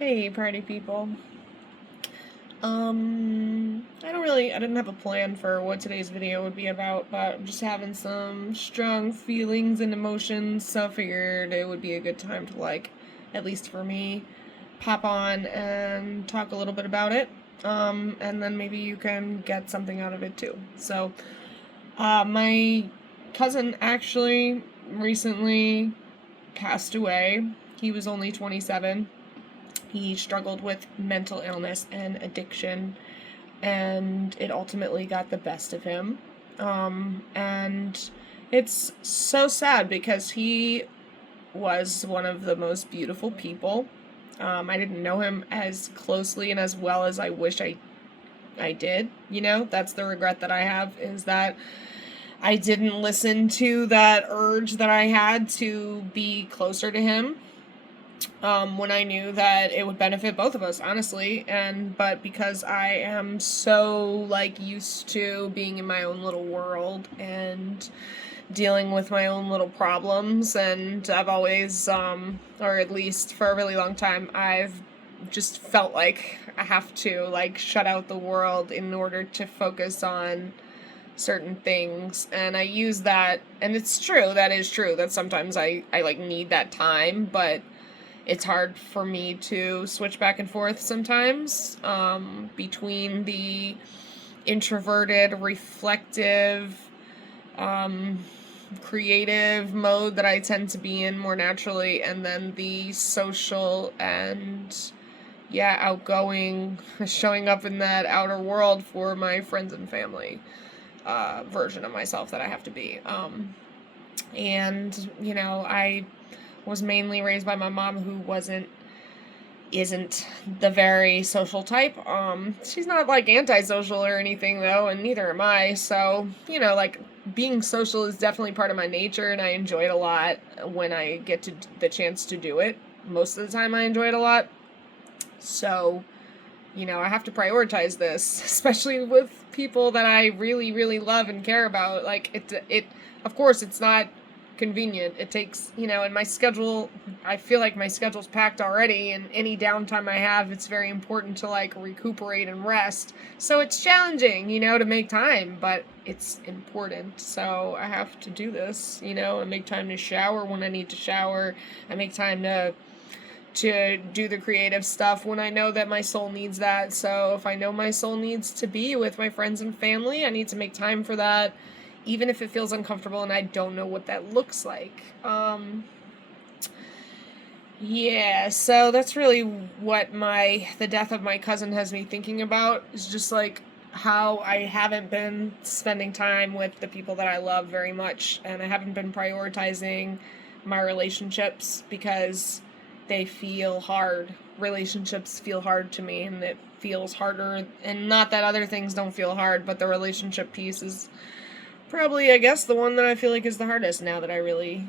Hey, party people. I didn't have a plan for what today's video would be about, but I'm just having some strong feelings and emotions, so I figured it would be a good time to, at least for me, pop on and talk a little bit about it. And then maybe you can get something out of it too. My cousin actually recently passed away. He was only 27. He struggled with mental illness and addiction, and it ultimately got the best of him. And it's so sad because he was one of the most beautiful people. I didn't know him as closely and as well as I wish I did. That's the regret that I have, is that I didn't listen to that urge that I had to be closer to him, when I knew that it would benefit both of us, honestly. But because I am so used to being in my own little world and dealing with my own little problems, and I've always, or at least for a really long time, I've just felt like I have to shut out the world in order to focus on certain things. And I use that, and it's true, that is true, that sometimes I need that time, but it's hard for me to switch back and forth sometimes, between the introverted, reflective, um, creative mode that I tend to be in more naturally, and then the social and, yeah, outgoing, showing up in that outer world for my friends and family, version of myself that I have to be. And, I was mainly raised by my mom, who isn't the very social type. She's not antisocial or anything though, and neither am I. So, being social is definitely part of my nature, and I enjoy it a lot when I get to the chance to do it. Most of the time I enjoy it a lot. So, I have to prioritize this, especially with people that I really, really love and care about. Of course, it's not convenient. It takes, in my schedule, I feel like my schedule's packed already, and any downtime I have, it's very important to recuperate and rest. So it's challenging, to make time, but it's important. So I have to do this, and make time to shower when I need to shower. I make time to do the creative stuff when I know that my soul needs that. So if I know my soul needs to be with my friends and family, I need to make time for that, even if it feels uncomfortable and I don't know what that looks like. Yeah, so that's really what the death of my cousin has me thinking about, is just how I haven't been spending time with the people that I love very much, and I haven't been prioritizing my relationships because they feel hard. Relationships feel hard to me, and it feels harder. And not that other things don't feel hard, but the relationship piece is probably, I guess, the one that I feel like is the hardest now that I really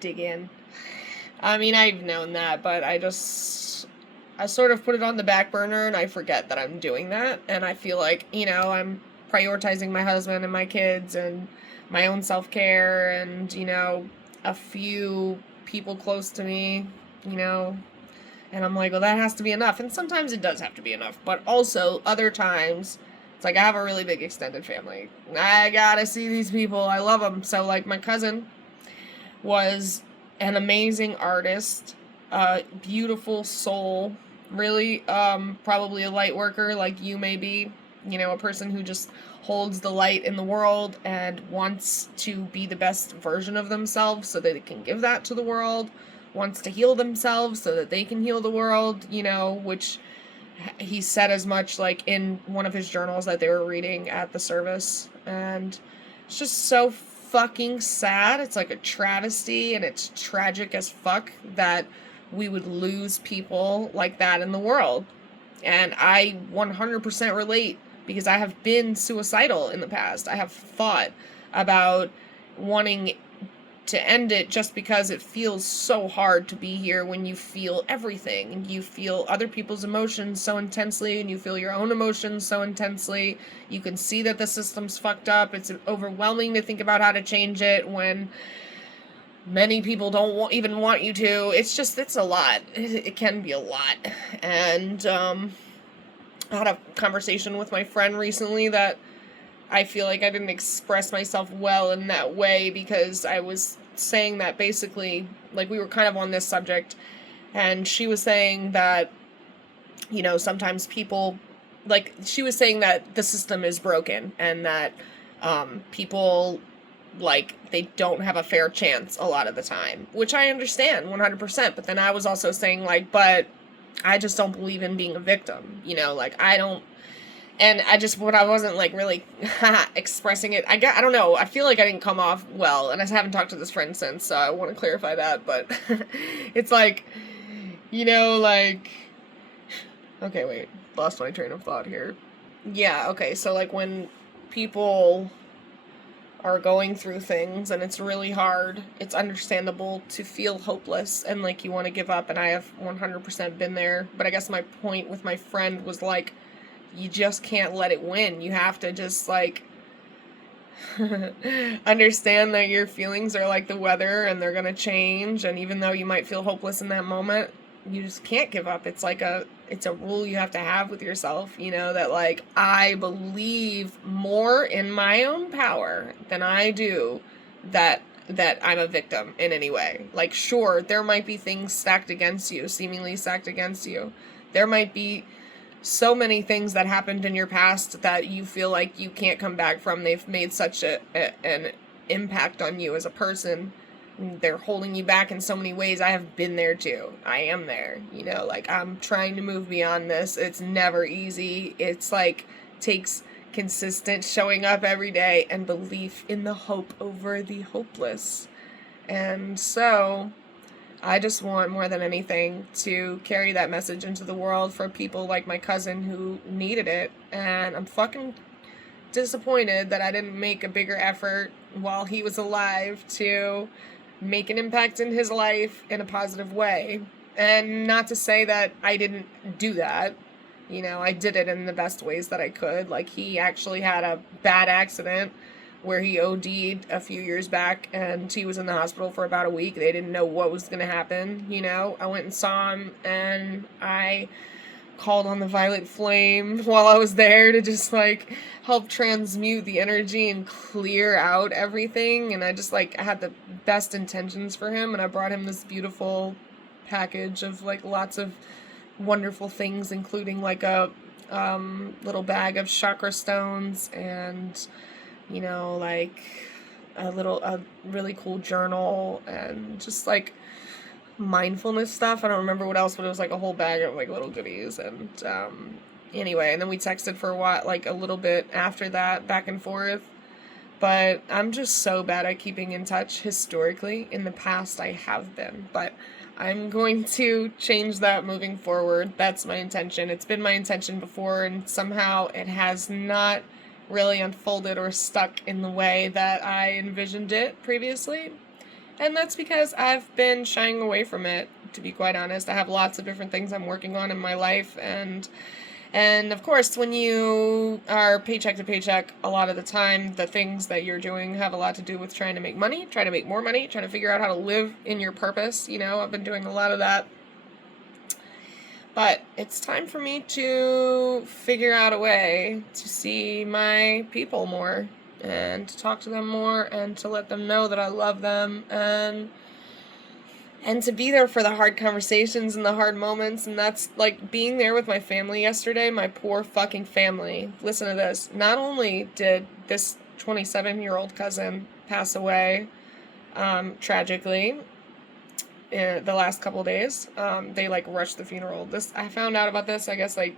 dig in. I mean, I've known that, but I sort of put it on the back burner, and I forget that I'm doing that. And I feel like, I'm prioritizing my husband and my kids and my own self care and, a few people close to me, you know, and I'm like, well, that has to be enough. And sometimes it does have to be enough, but also other times it's like I have a really big extended family. I gotta see these people. I love them. So, my cousin was an amazing artist, beautiful soul, really, probably a light worker like you may be, a person who just holds the light in the world and wants to be the best version of themselves so that they can give that to the world, wants to heal themselves so that they can heal the world, which he said as much in one of his journals that they were reading at the service. And it's just so fucking sad. It's like a travesty, and it's tragic as fuck that we would lose people like that in the world. And I 100% relate, because I have been suicidal in the past. I have thought about wanting to end it just because it feels so hard to be here when you feel everything, and you feel other people's emotions so intensely, and you feel your own emotions so intensely. You can see that the system's fucked up. It's overwhelming to think about how to change it when many people don't even want you to. It's a lot. It can be a lot. And I had a conversation with my friend recently that I feel like I didn't express myself well in that way, because I was saying that basically, like, we were kind of on this subject, and she was saying that, sometimes people, like, she was saying that the system is broken, and that people, like, they don't have a fair chance a lot of the time, which I understand 100%. But then I was also saying, like, but I just don't believe in being a victim, like, I don't. And when I wasn't, like, really expressing it, I don't know, I feel like I didn't come off well, and I haven't talked to this friend since, so I want to clarify that. But it's like, like, okay, wait, lost my train of thought here. Yeah, okay, so, like, when people are going through things and it's really hard, it's understandable to feel hopeless and like you want to give up, and I have 100% been there. But I guess my point with my friend was, like, you just can't let it win. You have to just, like, understand that your feelings are like the weather and they're gonna change, and even though you might feel hopeless in that moment, you just can't give up. It's a rule you have to have with yourself, that, like, I believe more in my own power than I do that I'm a victim in any way. Like, sure, there might be things seemingly stacked against you. There might be so many things that happened in your past that you feel like you can't come back from. They've made such an impact on you as a person. They're holding you back in so many ways. I have been there too. I am there. Like, I'm trying to move beyond this. It's never easy. It's like, takes consistent showing up every day and belief in the hope over the hopeless. And so I just want, more than anything, to carry that message into the world for people like my cousin who needed it. And I'm fucking disappointed that I didn't make a bigger effort while he was alive to make an impact in his life in a positive way. And not to say that I didn't do that. I did it in the best ways that I could. Like, he actually had a bad accident where he OD'd a few years back, and he was in the hospital for about a week. They didn't know what was going to happen, I went and saw him, and I called on the Violet Flame while I was there to just, like, help transmute the energy and clear out everything. And I just, like, I had the best intentions for him, and I brought him this beautiful package of, like, lots of wonderful things, including, like, a little bag of chakra stones, and like, a really cool journal, and just, like, mindfulness stuff. I don't remember what else, but it was, like, a whole bag of, like, little goodies. And anyway, and then we texted for a while, like, a little bit after that, back and forth. But I'm just so bad at keeping in touch historically. In the past, I have been, but I'm going to change that moving forward. That's my intention. It's been my intention before, and somehow it has not really unfolded or stuck in the way that I envisioned it previously. And that's because I've been shying away from it, to be quite honest. I have lots of different things I'm working on in my life, and of course, when you are paycheck to paycheck, a lot of the time, the things that you're doing have a lot to do with trying to make money, trying to make more money, trying to figure out how to live in your purpose. I've been doing a lot of that. But it's time for me to figure out a way to see my people more, and to talk to them more, and to let them know that I love them, and to be there for the hard conversations and the hard moments. And that's, like, being there with my family yesterday, my poor fucking family. Listen to this. Not only did this 27-year-old cousin pass away, tragically, in the last couple days, they, like, rushed the funeral. I found out about this, I guess, like,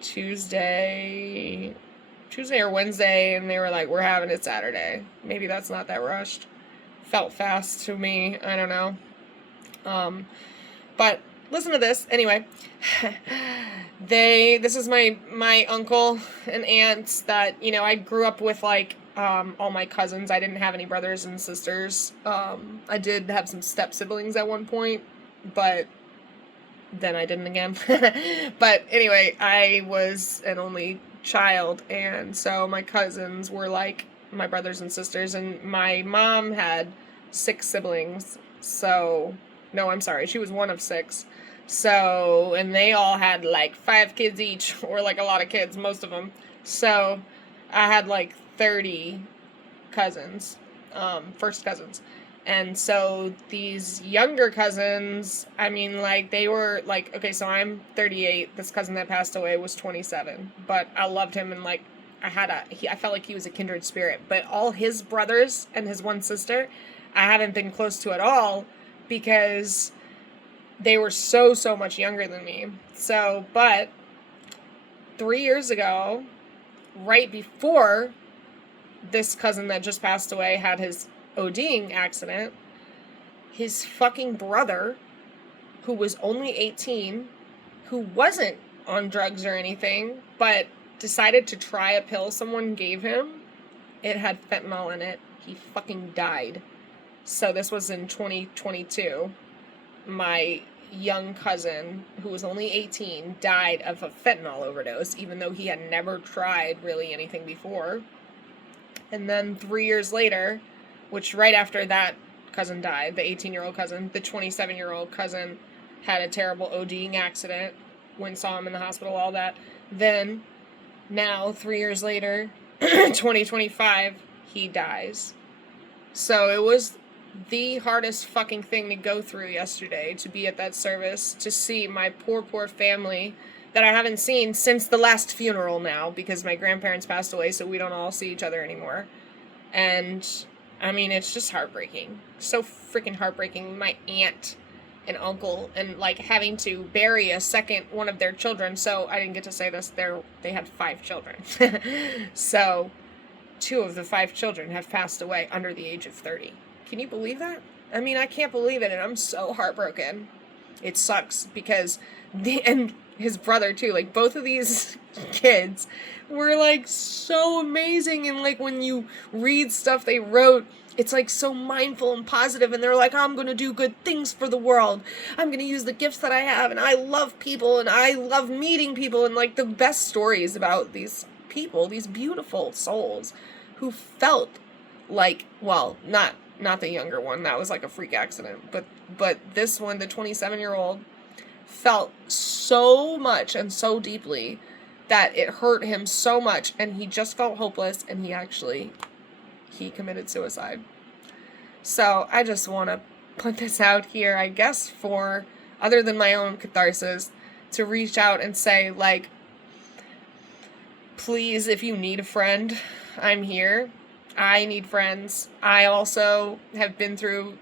Tuesday or Wednesday, and they were like, we're having it Saturday. Maybe that's not that rushed. Felt fast to me. I don't know. But listen to this. Anyway, this is my uncle and aunts that, I grew up with, like, all my cousins. I didn't have any brothers and sisters. I did have some step siblings at one point, but then I didn't again. But anyway, I was an only child, and so my cousins were like my brothers and sisters, and my mom had 6 siblings. So, no, I'm sorry, she was one of 6. So, and they all had like 5 kids each, or like a lot of kids, most of them. So, I had like 30 cousins, first cousins. And so these younger cousins, I mean, like, they were like, okay, so I'm 38. This cousin that passed away was 27. But I loved him, and like, I felt like he was a kindred spirit. But all his brothers and his one sister, I haven't been close to at all because they were so much younger than me. So, but 3 years ago, right before this cousin that just passed away had his ODing accident, his fucking brother, who was only 18, who wasn't on drugs or anything, but decided to try a pill someone gave him, it had fentanyl in it. He fucking died. So this was in 2022. My young cousin, who was only 18, died of a fentanyl overdose, even though he had never tried really anything before. And then 3 years later, which right after that cousin died, the 18-year-old cousin, the 27-year-old cousin had a terrible ODing accident, went and saw him in the hospital, all that. Then, now, 3 years later, 2025, he dies. So it was the hardest fucking thing to go through yesterday, to be at that service, to see my poor family that I haven't seen since the last funeral now, because my grandparents passed away, so we don't all see each other anymore. And, I mean, it's just heartbreaking. So freaking heartbreaking. My aunt and uncle, and, like, having to bury a second one of their children. So, I didn't get to say this, they had 5 children. So, 2 of the 5 children have passed away under the age of 30. Can you believe that? I mean, I can't believe it, and I'm so heartbroken. It sucks, because and his brother too, like, both of these kids were like so amazing, and like when you read stuff they wrote, it's like so mindful and positive, and they're like, I'm gonna do good things for the world, I'm gonna use the gifts that I have, and I love people, and I love meeting people, and like the best stories about these people, these beautiful souls who felt like, well, not the younger one, that was like a freak accident, but this one, the 27-year-old, felt so much and so deeply that it hurt him so much, and he just felt hopeless, and he committed suicide. So I just want to put this out here, I guess, for, other than my own catharsis, to reach out and say, like, please, if you need a friend, I'm here. I need friends. I also have been through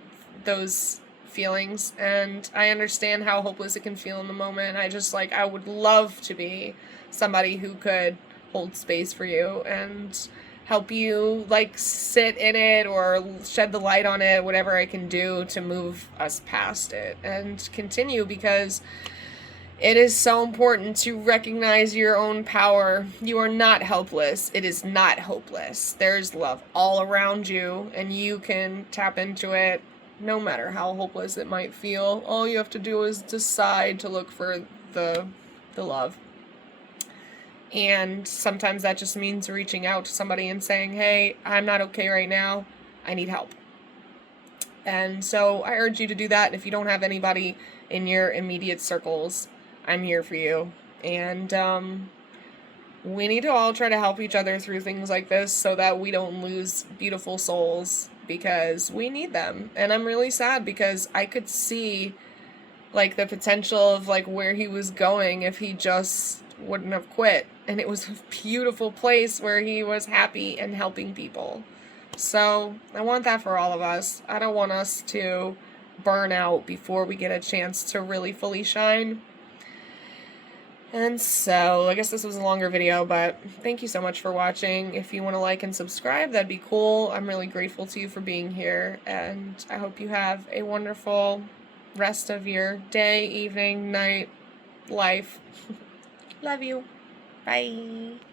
those feelings, and I understand how hopeless it can feel in the moment. I would love to be somebody who could hold space for you and help you, like, sit in it or shed the light on it, whatever I can do to move us past it and continue, because it is so important to recognize your own power. You are not helpless. It is not hopeless. There's love all around you, and you can tap into it no matter how hopeless it might feel. All you have to do is decide to look for the love. And sometimes that just means reaching out to somebody and saying, hey, I'm not okay right now. I need help. And so I urge you to do that. If you don't have anybody in your immediate circles, I'm here for you. And we need to all try to help each other through things like this so that we don't lose beautiful souls, because we need them. And I'm really sad because I could see, like, the potential of, like, where he was going if he just wouldn't have quit. And it was a beautiful place where he was happy and helping people. So I want that for all of us. I don't want us to burn out before we get a chance to really fully shine. And so, I guess this was a longer video, but thank you so much for watching. If you want to like and subscribe, that'd be cool. I'm really grateful to you for being here, and I hope you have a wonderful rest of your day, evening, night, life. Love you. Bye.